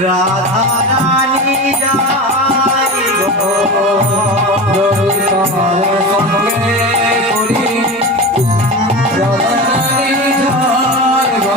রাধা রানী যাই গো সঙ্গে করি রাধা রানী যাই গো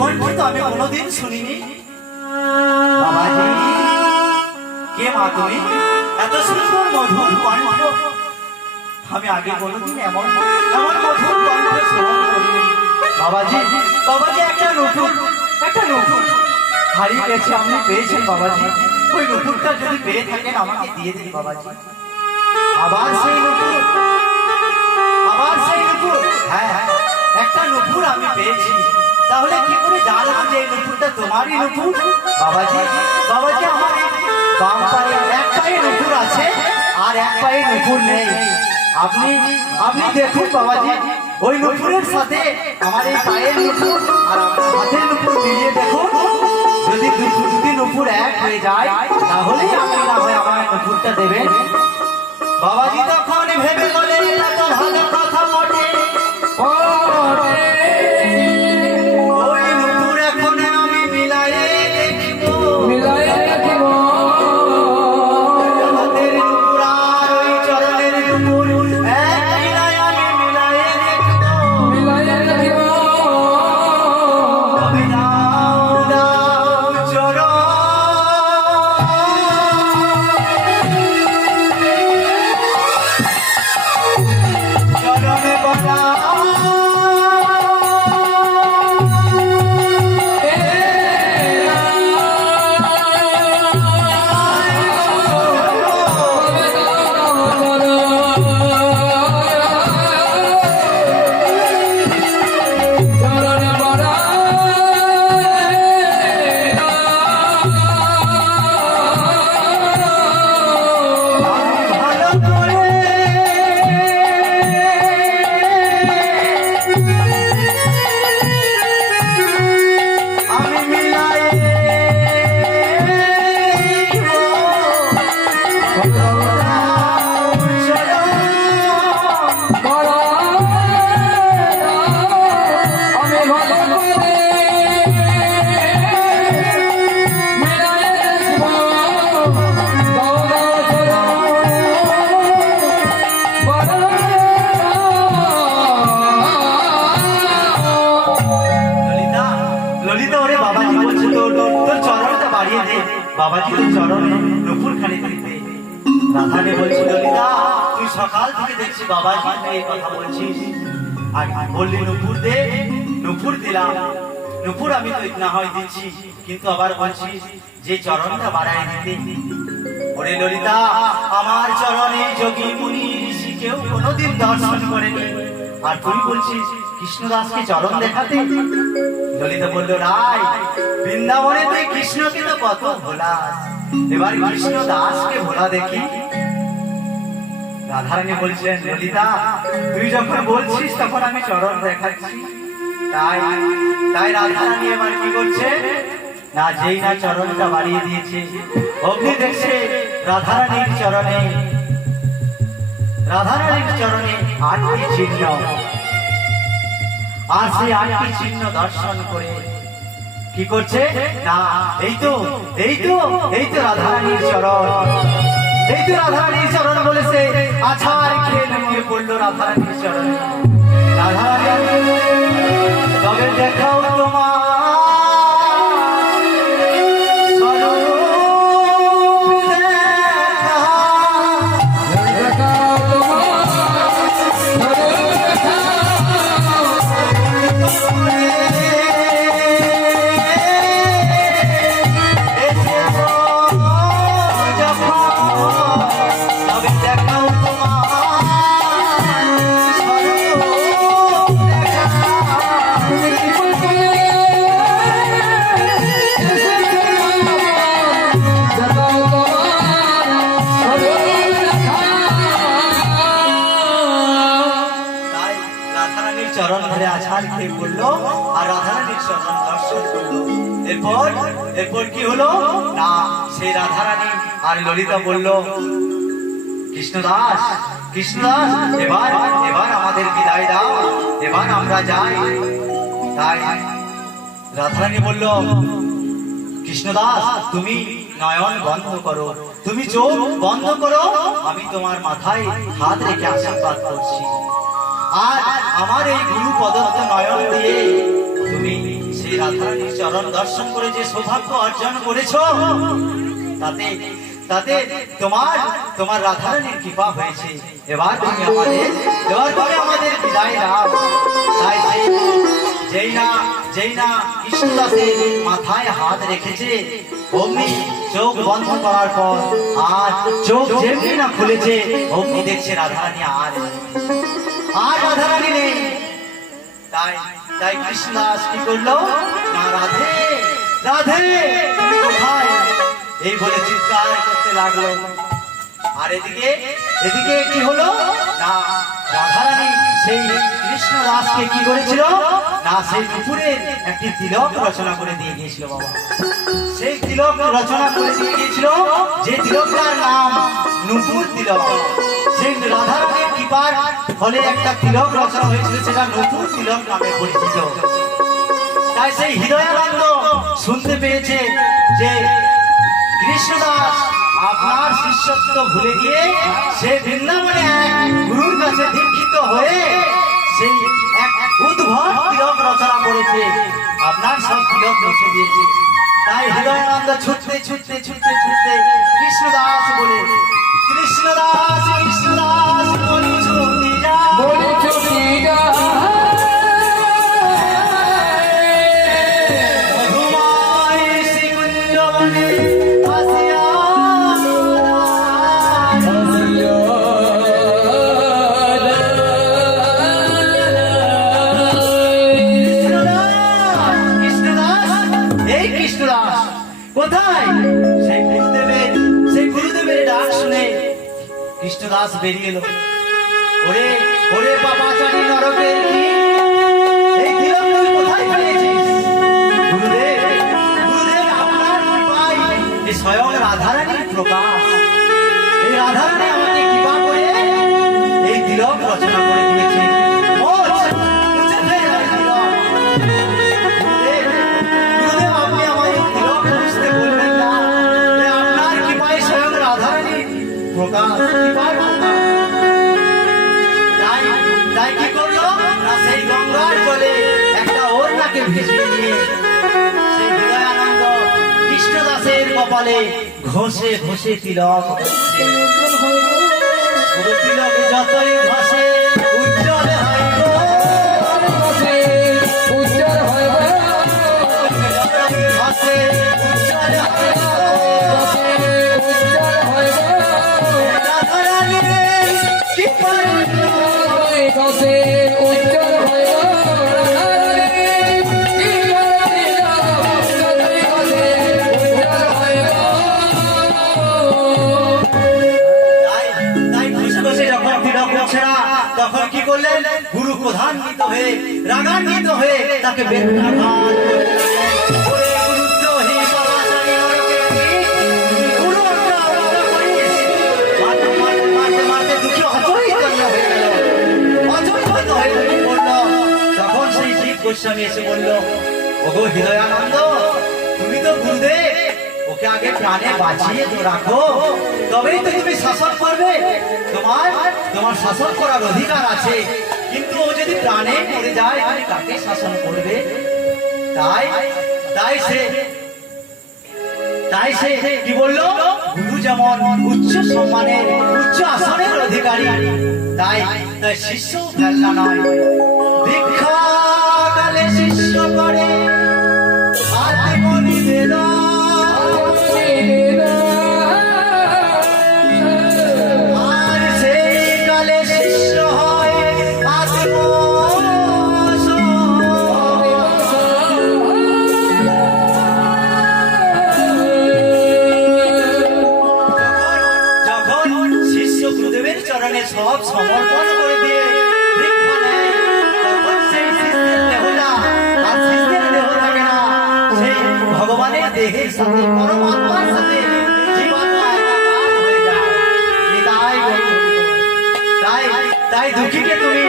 কণ্ঠ তো আমি কোনোদিন শুনিনি। বাবাজি, কে মা তুমি? এত সুন্দর মধুর কণ্ঠ আমি আগে কোনোদিন এমন মধুর কণ্ঠ শ্রবণ করিনি। বাবাজি, বাবাজি, একটা নতুন হারিয়ে গেছে, আপনি পেয়েছেন বাবাজি। ওই নতুনটা যদি পেয়ে থাকেন আমাকে দিয়ে দিন বাবাজি। আবার সেই নতুন, হ্যাঁ, একটা নতুন আমি পেয়েছি। তাহলে কি করে জানলাম যে এই নুপুরটা তোমারই নুপুর? বাবাজি, বাবাজি, আমার বাম পায়ে এক পায়ে নুপুর আছে আর এক পায়ে নুপুর নেই। আপনি দেখুন বাবাজি, ওই নুপুরের সাথে আমার এই পায়ের নুপুর আর আমার হাতের নুপুর মিলিয়ে দেখুন। যদি দুটি নুপুর এক হয়ে যায় তাহলেই আপনি না হয় আমার নুপুরটা দেবেন। বাবাজি তখন ভেবে বলে, এটা তো ভালো কথা বটে। বাবাজি তোর চরণে নুপুর খানি দিতে। রাধানে বলছি, ললিতা তুই সকাল থেকে দেখছি বাবাজি এই কথা বলছিস, আর বললি নুপুর দে, নুপুর দিলাম। নুপুর আমি তো না হয় দিচ্ছি, কিন্তু আবার বলছিস যে চরণটা বাড়ায় দিতে। ওরে ললিতা, আমার চরণে যোগী মুনি ঋষি কেউ কোনোদিন দর্শন করেনি, আর তুই বলছিস কৃষ্ণদাসকে চরণ দেখাতে। ললিতা বলল, রাই বৃন্দাবনে তুই কৃষ্ণকে তো কত ভোলাস, এবার কৃষ্ণ দাসকে ভোলা দেখি। রাধারানী বলছেন, ললিতা তুই যখন বলছিস তখন আমি চরণ দেখাচ্ছি। তাই রাধারানী এবার কি করছে না, যেই না চরণটা বাড়িয়ে দিয়েছে, অগ্নি দেখছে রাধারানীর চরণে রাধারানীর চরণে 8টি চিহ্ন, আর সেই 8টি চিহ্ন দর্শন করে কি করছে না, এই তো রাধারানীর চরণ, এই তো রাধারানীর চরণ বলেছে, আছাড় খেয়ে লুকিয়ে পড়লো রাধারানীর চরণ। রাধারানী তবে দেখাও তোমার চরণ ধরে আছাড় খেয়ে পড়লো আর রাধারানীর চরণ দর্শন করলো। এরপর কি হলো না, সেই রাধারানী আর ললিতা বলল, কৃষ্ণদাস এবার আমাদের বিদায় দাও, এবার আমরা যাই। তাই রাধারানী বলল, কৃষ্ণদাস তুমি নয়ন বন্ধ করো, তুমি চোখ বন্ধ করো, আমি তোমার মাথায় হাত রেখে আশীর্বাদ করছি। আর আমার এই গুরু প্রদত্ত নয়ন দিয়ে তুমি সেই রাধারানীর চরণ দর্শন করে যে সৌভাগ্য অর্জন করেছো, তাতে তোমার রাধারানীর কৃপা হয়েছে। এবার তুমি আমাদের বিদায় দাও। তাই যেই না কৃষ্ণদাসের মাথায় হাত রেখেছে, অমনি চোখ বন্ধ করার পর আর চোখ যেমনি না খুলেছে, অমনি দেখছে রাধারানী আর রাধারানী নেই। তাই কৃষ্ণদাস কি করলো না, রাধে তুমি কোথায়, এই বলে চিৎকার করতে লাগলো। আর এদিকে কি হলো না, রাধারানী সেই কৃষ্ণদাসকে কি করেছিল না, সেই নুপুরের একটি তিলক রচনা করে দিয়ে গিয়েছিল। বাবা সেই তিলক রচনা করে দিয়ে গিয়েছিল, যে তিলকটার নাম নুপুর তিলক। সেই রাধারানীর কৃপার ফলে একটা তিলক রচনা হয়েছিল, সেটা নুপুর তিলক নামে পরিচিত। তাই সেই হৃদয়ানন্দ শুনতে পেয়েছে যে কৃষ্ণদাস আপনার শিষ্যত্ব ভুলে গিয়ে সে বৃন্দাবনে এক গুরুর কাছে দীক্ষিত হয়ে সেই এক উদ্ভট তিলক রচনা করেছে, আপনার সব তিলক মুছে দিয়েছে। তাই হৃদয়ানন্দ ছুটতে কৃষ্ণদাস বলে, কৃষ্ণদাস বলি ছুটি যা কোথায়। সেই গুরুদেবের ডাক শুনে কৃষ্ণদাস বেরিয়ে এলো। ওরে পাপাচারী নরকের কি, এই তিলক তুই কোথায় পেয়েছিস? গুরুদেব আপনার কৃপায় এই স্বয়ং রাধারানীর প্রকাশ। এই রাধারানী আমাকে কৃপা করে এই তিলক রচনা করে দিয়েছে। তাই কি করলো না, সেই গঙ্গার জলে একটা ওড়নাকে ভিজিয়ে নিয়ে সেই হৃদয়ানন্দ কৃষ্ণদাসের কপালে ঘষে তিলক, তিলক যতই ঘষে উজ্জ্বল হয় গো, ঘষে উজ্জ্বল হয় গো, ঘষে উজ্জ্বল হয় গো, তখন কি করলেন, গুরু প্রধান্বিত হয়ে রাগান্বিত হয়ে তাকে বেদনাঘাত মারতে দুঃখী হতই গোস্বামী এসে বলল, ওগো হৃদয়ানন্দ, তুমি তো গুরুদেব, ওকে আগে প্রাণে বাঁচিয়ে তো রাখো, তবেই তো তুমি শাসন করবে। তোমার শাসন করার অধিকার আছে, কিন্তু ও যদি প্রাণে মরে যায় তুমি কাকে শাসন করবে? তাই সে কি বললো, গুরু যেমন উচ্চ সম্মানের উচ্চ আসনের অধিকারী, তাই শিষ্য ফেলনা নয়। দীক্ষা কালে শিষ্য করে আত্মনিবেদন, আর সেই কালে শিষ্য হয় যখন শিষ্য গুরুদেবের চরণে সব সমর্পণ করে দিয়ে দীক্ষা নেয়, তখন সেই শিষ্যের দেহটা আর শিষ্যের দেহ থাকে না, সেই ভগবানের দেহের সাথে পরমাত্মার সাথে জীবাত্মা একাকার হয়ে যায়। তাই দুঃখীকে তুমি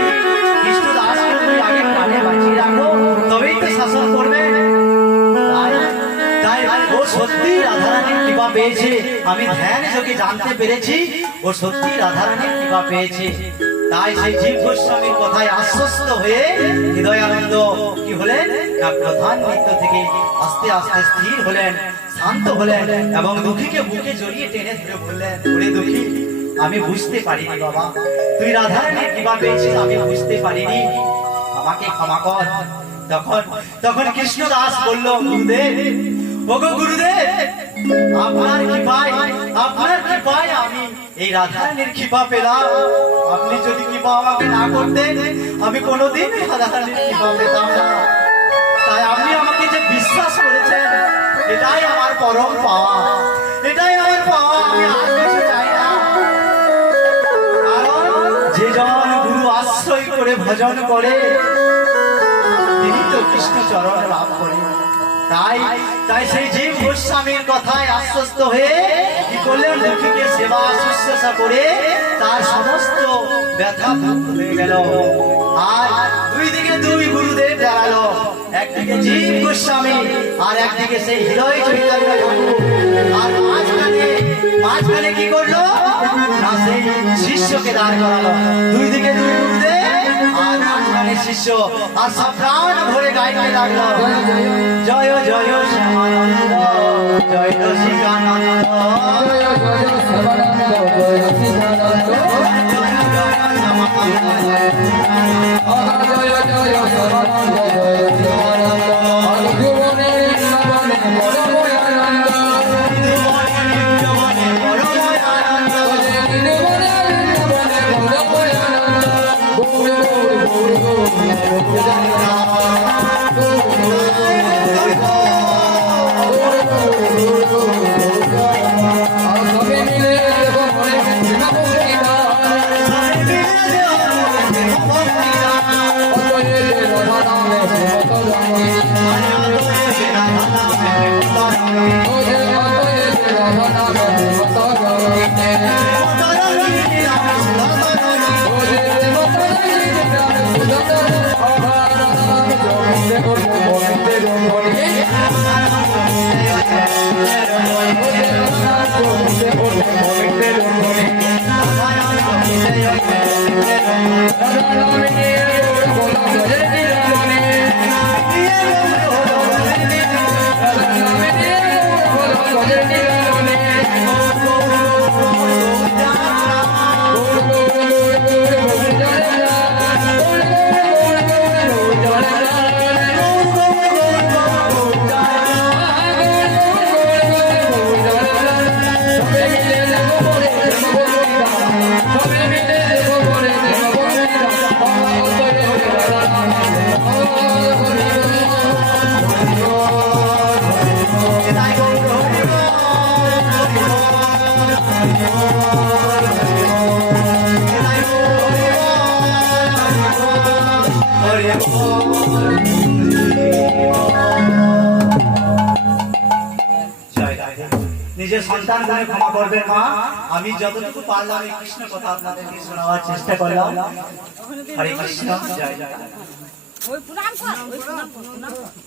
কৃষ্ণ দাসকে তুমি আগে প্রাণে বাঁচিয়ে রাখো, তবেই তো শাসন করবে। তাই ও সত্যি রাধারানীর কৃপা পেয়েছে, আমি ধ্যান যোগে জানতে পেরেছি ও সত্যি রাধারানীর কৃপা পেয়েছে। তাই সেই জীব গোস্বামীর কথায় আশ্বস্ত হয়ে হৃদয়ানন্দ কি হলেন না, প্রধান নৃত্য থেকে আস্তে আস্তে স্থির হলেন, শান্ত হলেন এবং দুঃখীকে বুকে জড়িয়ে টেনে ধরে বললেন, ওরে দুঃখী, আমি বুঝতে পারিনি বাবা, তুই রাধারানীর কৃপা পেয়েছিস, আমি বুঝতে পারিনি, আমাকে ক্ষমা কর। তখন কৃষ্ণ দাস বলল, গুরুদেব, ওগো গুরুদেব, আপনার কৃপায় আমি এই রাধারানীর কৃপা পেলাম। আপনি যদি কৃপা আমাকে না করতেন আমি কোনোদিন রাধারানীর কৃপা পেতাম না। তাই আপনি আমাকে যে বিশ্বাস করেছেন, এটাই আমার পরম পাওয়া, এটাই আমার পাওয়া, আমি আর কিছু চাই না। কারণ যে জন গুরু আশ্রয় করে ভজন করে তিনি তো কৃষ্ণ চরণ লাভ করেন। তাই সেই জীব গোস্বামীর কথায় আশ্বস্ত হয়ে কি করলেন, দুঃখীকে সেবা শুশ্রূষা করে তার সমস্ত ব্যথা দূর হয়ে গেল। আর দুই দিকে দুই গুরুদেব দাঁড়ালো, একদিকে জীব গোস্বামী আর একদিকে সেই হৃদয় চৈতন্য ঠাকুর। আর মাঝখানে কি করলো না, সেই শিষ্যকে দাঁড় করালো। দুই দিকে দুই গুরুদেব আর মাঝখানে শিষ্য, আর সব প্রাণ ভরে গাইতে লাগলো, জয় জয় শ্যামানন্দ, জয় রসিকানন্দ, জয় জয় সর্বানন্দ, জয় শিবানন্দ, জয় জয় সর্বানন্দ, জয় শিবানন্দ, জীবনে জীবনে পরমানন্দ, নিজের সন্তান বলে ক্ষমা করবেন মা, আমি যতটুকু পারলাম এই কৃষ্ণ কথা আপনাদেরকে শোনাবার চেষ্টা করলাম। হরে কৃষ্ণ, জয় জয়। ওই প্রণাম কর, ওই প্রণাম কর, প্রণাম কর।